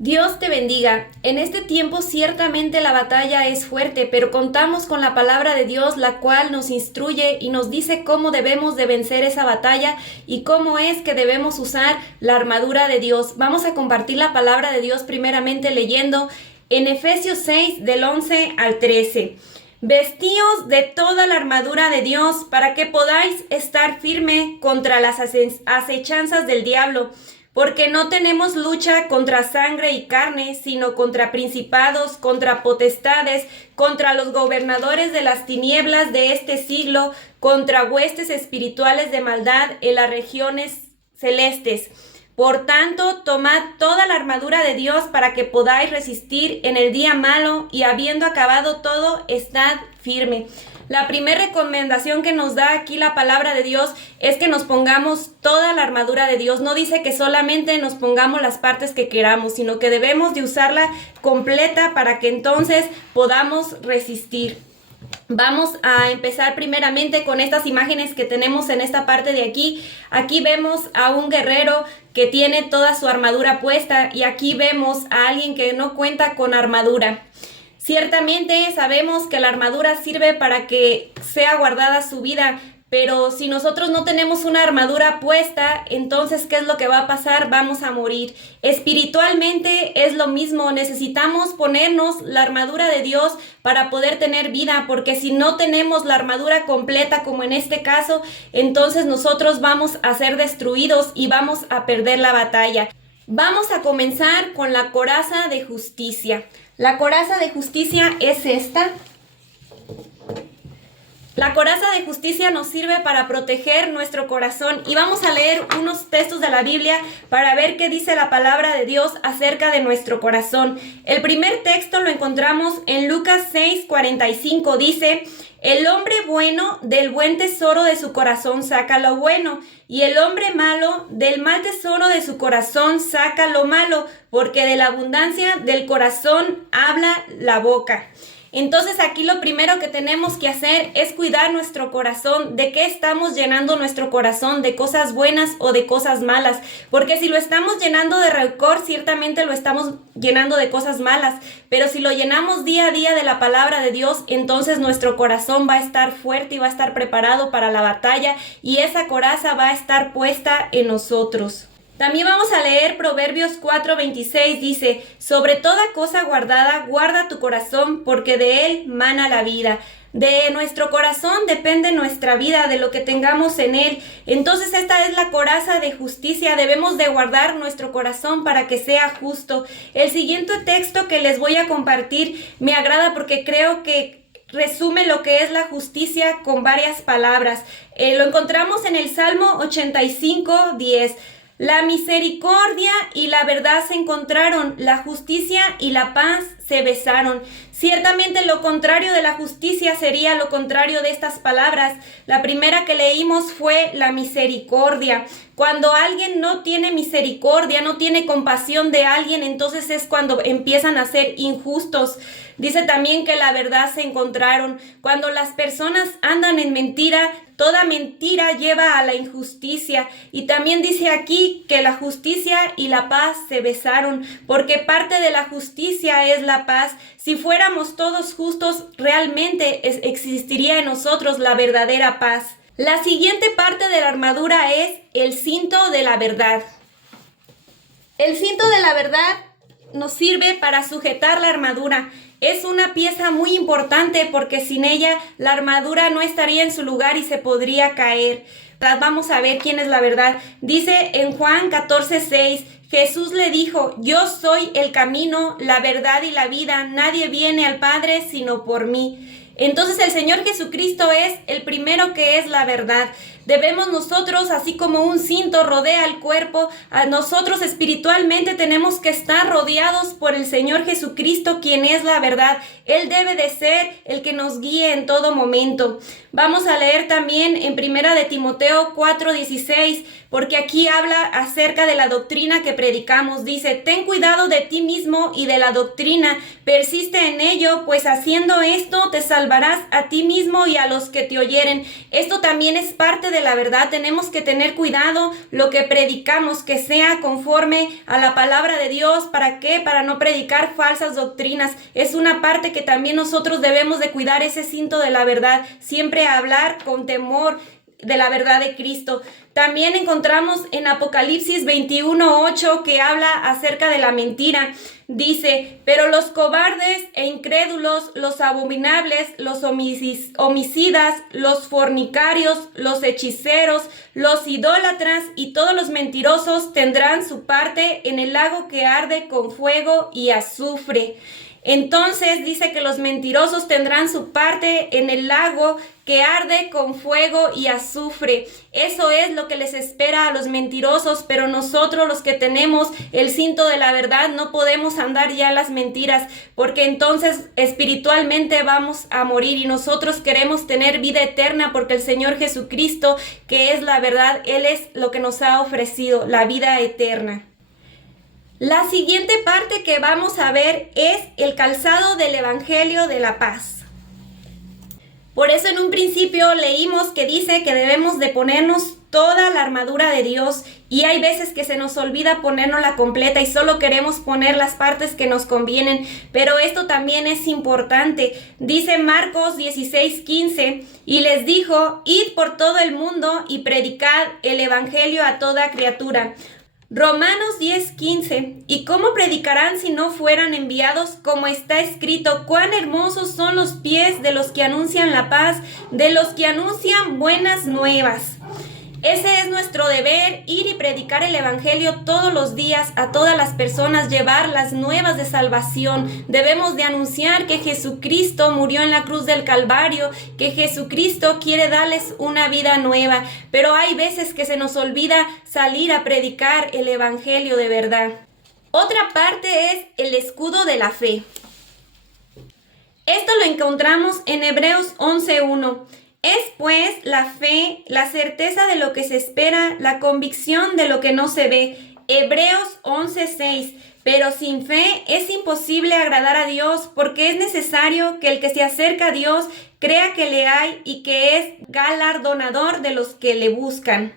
Dios te bendiga. En este tiempo ciertamente la batalla es fuerte, pero contamos con la palabra de Dios, la cual nos instruye y nos dice cómo debemos de vencer esa batalla y cómo es que debemos usar la armadura de Dios. Vamos a compartir la palabra de Dios primeramente leyendo en Efesios 6 del 11 al 13. Vestíos de toda la armadura de Dios para que podáis estar firme contra las acechanzas del diablo. Porque no tenemos lucha contra sangre y carne, sino contra principados, contra potestades, contra los gobernadores de las tinieblas de este siglo, contra huestes espirituales de maldad en las regiones celestes. Por tanto, tomad toda la armadura de Dios para que podáis resistir en el día malo y habiendo acabado todo, estad firme. La primera recomendación que nos da aquí la palabra de Dios es que nos pongamos toda la armadura de Dios. No dice que solamente nos pongamos las partes que queramos, sino que debemos de usarla completa para que entonces podamos resistir. Vamos a empezar primeramente con estas imágenes que tenemos en esta parte de aquí. Aquí vemos a un guerrero que tiene toda su armadura puesta y aquí vemos a alguien que no cuenta con armadura. Ciertamente sabemos que la armadura sirve para que sea guardada su vida, pero si nosotros no tenemos una armadura puesta, entonces ¿qué es lo que va a pasar? Vamos a morir. Espiritualmente es lo mismo, necesitamos ponernos la armadura de Dios para poder tener vida, porque si no tenemos la armadura completa, como en este caso, entonces nosotros vamos a ser destruidos y vamos a perder la batalla. Vamos a comenzar con la coraza de justicia. La coraza de justicia es esta. La coraza de justicia nos sirve para proteger nuestro corazón y vamos a leer unos textos de la Biblia para ver qué dice la palabra de Dios acerca de nuestro corazón. El primer texto lo encontramos en Lucas 6:45. Dice: el hombre bueno del buen tesoro de su corazón saca lo bueno, y el hombre malo del mal tesoro de su corazón saca lo malo, porque de la abundancia del corazón habla la boca. Entonces aquí lo primero que tenemos que hacer es cuidar nuestro corazón. ¿De qué estamos llenando nuestro corazón? ¿De cosas buenas o de cosas malas? Porque si lo estamos llenando de rencor, ciertamente lo estamos llenando de cosas malas. Pero si lo llenamos día a día de la palabra de Dios, entonces nuestro corazón va a estar fuerte y va a estar preparado para la batalla y esa coraza va a estar puesta en nosotros. También vamos a leer Proverbios 4:26, dice: sobre toda cosa guardada, guarda tu corazón, porque de él mana la vida. De nuestro corazón depende nuestra vida, de lo que tengamos en él. Entonces esta es la coraza de justicia. Debemos de guardar nuestro corazón para que sea justo. El siguiente texto que les voy a compartir me agrada porque creo que resume lo que es la justicia con varias palabras. Lo encontramos en el Salmo 85:10. La misericordia y la verdad se encontraron, la justicia y la paz se besaron. Ciertamente lo contrario de la justicia sería lo contrario de estas palabras. La primera que leímos fue la misericordia. Cuando alguien no tiene misericordia, no tiene compasión de alguien, entonces es cuando empiezan a ser injustos. Dice también que la verdad se encontraron. Cuando las personas andan en mentira, toda mentira lleva a la injusticia. Y también dice aquí que la justicia y la paz se besaron, porque parte de la justicia es la paz. Si fuéramos todos justos, realmente existiría en nosotros la verdadera paz. La siguiente parte de la armadura es el cinto de la verdad. El cinto de la verdad nos sirve para sujetar la armadura. Es una pieza muy importante porque sin ella la armadura no estaría en su lugar y se podría caer. Vamos a ver quién es la verdad. Dice en Juan 14:6, Jesús le dijo: yo soy el camino, la verdad y la vida. Nadie viene al Padre sino por mí. Entonces el Señor Jesucristo es el primero que es la verdad. Debemos nosotros, así como un cinto rodea el cuerpo, a nosotros espiritualmente tenemos que estar rodeados por el Señor Jesucristo, quien es la verdad. Él debe de ser el que nos guíe en todo momento. Vamos a leer también en 1 de Timoteo 4:16, porque aquí habla acerca de la doctrina que predicamos. Dice, ten cuidado de ti mismo y de la doctrina, persiste en ello, pues haciendo esto te salvarás a ti mismo y a los que te oyeren. Esto también es parte de la verdad. Tenemos que tener cuidado lo que predicamos, que sea conforme a la palabra de Dios. ¿Para qué? Para no predicar falsas doctrinas. Es una parte que también nosotros debemos de cuidar, ese cinto de la verdad, siempre hablar con temor de la verdad de Cristo. También encontramos en Apocalipsis 21:8 que habla acerca de la mentira. Dice, pero los cobardes e incrédulos, los abominables, los homicidas, los fornicarios, los hechiceros, los idólatras y todos los mentirosos tendrán su parte en el lago que arde con fuego y azufre. Entonces dice que los mentirosos tendrán su parte en el lago que arde con fuego y azufre. Eso es lo que les espera a los mentirosos, pero nosotros los que tenemos el cinto de la verdad no podemos andar ya en las mentiras, porque entonces espiritualmente vamos a morir y nosotros queremos tener vida eterna, porque el Señor Jesucristo, que es la verdad, Él es lo que nos ha ofrecido, la vida eterna. La siguiente parte que vamos a ver es el calzado del Evangelio de la paz. Por eso en un principio leímos que dice que debemos de ponernos toda la armadura de Dios, y hay veces que se nos olvida ponernos la completa y solo queremos poner las partes que nos convienen, pero esto también es importante. Dice Marcos 16:15, y les dijo, id por todo el mundo y predicad el Evangelio a toda criatura. Romanos 10:15, ¿y cómo predicarán si no fueran enviados? Como está escrito, cuán hermosos son los pies de los que anuncian la paz, de los que anuncian buenas nuevas. Ese es nuestro deber, ir y predicar el Evangelio todos los días a todas las personas, llevar las nuevas de salvación. Debemos de anunciar que Jesucristo murió en la cruz del Calvario, que Jesucristo quiere darles una vida nueva, pero hay veces que se nos olvida salir a predicar el Evangelio de verdad. Otra parte es el escudo de la fe. Esto lo encontramos en Hebreos 11:1. Es pues la fe, la certeza de lo que se espera, la convicción de lo que no se ve. Hebreos 11:6. Pero sin fe es imposible agradar a Dios, porque es necesario que el que se acerca a Dios crea que le hay y que es galardonador de los que le buscan.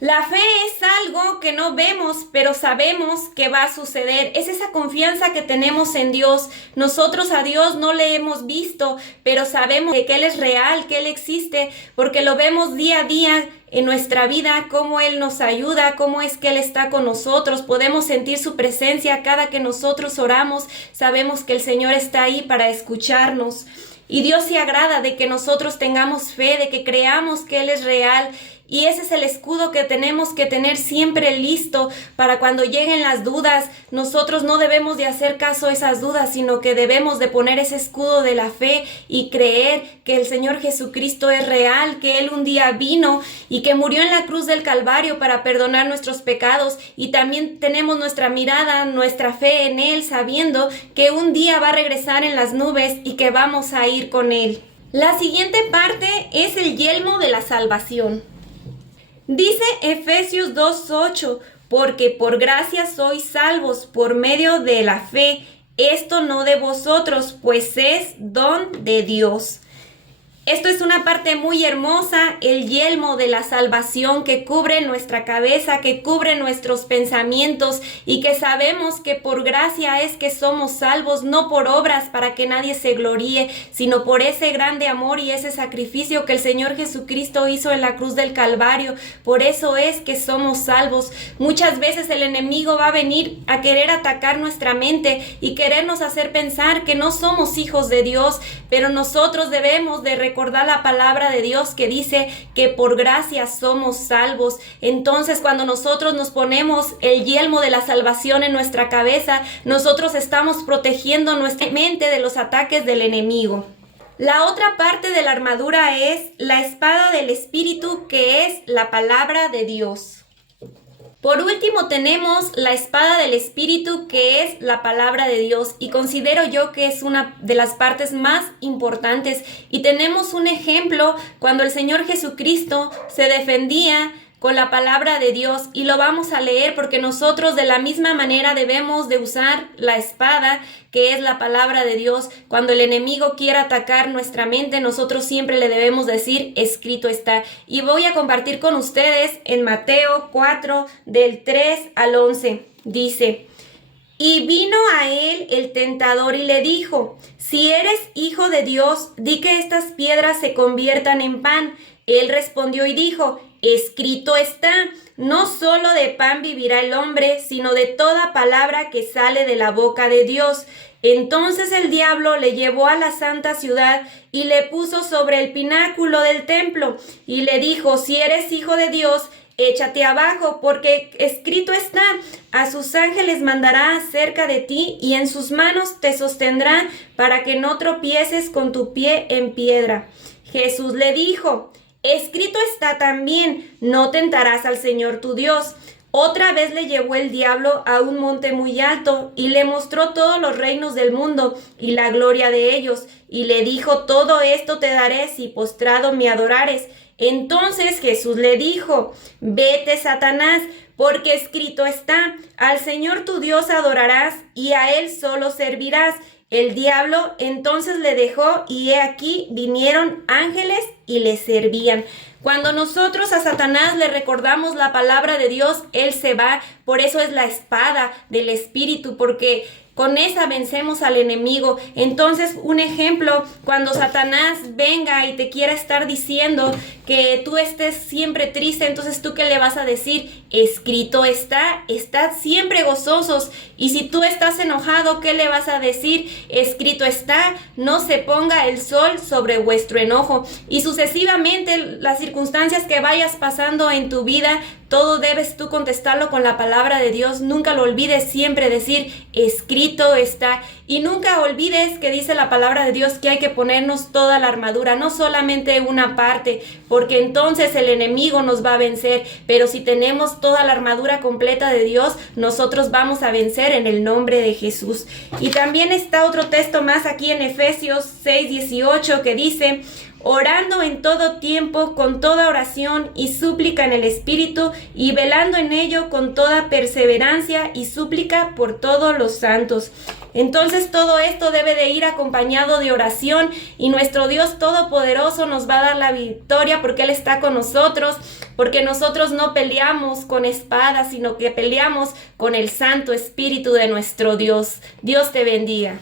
La fe es algo que no vemos, pero sabemos que va a suceder. Es esa confianza que tenemos en Dios. Nosotros a Dios no le hemos visto, pero sabemos que Él es real, que Él existe, porque lo vemos día a día en nuestra vida, cómo Él nos ayuda, cómo es que Él está con nosotros. Podemos sentir su presencia cada que nosotros oramos. Sabemos que el Señor está ahí para escucharnos. Y Dios se agrada de que nosotros tengamos fe, de que creamos que Él es real. Y ese es el escudo que tenemos que tener siempre listo para cuando lleguen las dudas. Nosotros no debemos de hacer caso a esas dudas, sino que debemos de poner ese escudo de la fe y creer que el Señor Jesucristo es real, que Él un día vino y que murió en la cruz del Calvario para perdonar nuestros pecados. Y también tenemos nuestra mirada, nuestra fe en Él, sabiendo que un día va a regresar en las nubes y que vamos a ir con Él. La siguiente parte es el yelmo de la salvación. Dice Efesios 2:8, porque por gracia sois salvos por medio de la fe, esto no de vosotros, pues es don de Dios. Esto es una parte muy hermosa, el yelmo de la salvación que cubre nuestra cabeza, que cubre nuestros pensamientos y que sabemos que por gracia es que somos salvos, no por obras para que nadie se gloríe, sino por ese grande amor y ese sacrificio que el Señor Jesucristo hizo en la cruz del Calvario. Por eso es que somos salvos. Muchas veces el enemigo va a venir a querer atacar nuestra mente y querernos hacer pensar que no somos hijos de Dios, pero nosotros debemos de recordar la palabra de Dios que dice que por gracia somos salvos. Entonces, cuando nosotros nos ponemos el yelmo de la salvación en nuestra cabeza, nosotros estamos protegiendo nuestra mente de los ataques del enemigo. La otra parte de la armadura es la espada del Espíritu, que es la palabra de Dios. Por último tenemos la espada del Espíritu, que es la palabra de Dios, y considero yo que es una de las partes más importantes. Y tenemos un ejemplo cuando el Señor Jesucristo se defendía con la palabra de Dios y lo vamos a leer porque nosotros de la misma manera debemos de usar la espada que es la palabra de Dios. Cuando el enemigo quiera atacar nuestra mente, nosotros siempre le debemos decir, escrito está. Y voy a compartir con ustedes en Mateo 4, del 3 al 11. Dice: y vino a él el tentador y le dijo: si eres hijo de Dios, di que estas piedras se conviertan en pan. Él respondió y dijo: escrito está, no solo de pan vivirá el hombre, sino de toda palabra que sale de la boca de Dios. Entonces el diablo le llevó a la santa ciudad y le puso sobre el pináculo del templo y le dijo: si eres hijo de Dios, échate abajo, porque escrito está: a sus ángeles mandará acerca de ti y en sus manos te sostendrán para que no tropieces con tu pie en piedra. Jesús le dijo: escrito está también, no tentarás al Señor tu Dios. Otra vez le llevó el diablo a un monte muy alto y le mostró todos los reinos del mundo y la gloria de ellos, y le dijo: todo esto te daré si postrado me adorares. Entonces Jesús le dijo: vete, Satanás, porque escrito está: al Señor tu Dios adorarás y a él solo servirás. El diablo entonces le dejó y he aquí vinieron ángeles y le servían. Cuando nosotros a Satanás le recordamos la palabra de Dios, él se va. Por eso es la espada del Espíritu, porque con esa vencemos al enemigo. Entonces, un ejemplo, cuando Satanás venga y te quiera estar diciendo que tú estés siempre triste, entonces tú ¿qué le vas a decir? Escrito está, estad siempre gozosos. Y si tú estás enojado, ¿qué le vas a decir? Escrito está, no se ponga el sol sobre vuestro enojo. Y sucesivamente las circunstancias que vayas pasando en tu vida, todo debes tú contestarlo con la palabra de Dios. Nunca lo olvides, siempre decir escrito está. Y nunca olvides que dice la palabra de Dios que hay que ponernos toda la armadura, no solamente una parte, porque entonces el enemigo nos va a vencer. Pero si tenemos toda la armadura completa de Dios, nosotros vamos a vencer en el nombre de Jesús. Y también está otro texto más aquí en Efesios 6:18 que dice: orando en todo tiempo con toda oración y súplica en el Espíritu, y velando en ello con toda perseverancia y súplica por todos los santos. Entonces todo esto debe de ir acompañado de oración, y nuestro Dios Todopoderoso nos va a dar la victoria porque Él está con nosotros, porque nosotros no peleamos con espadas, sino que peleamos con el Santo Espíritu de nuestro Dios. Dios te bendiga.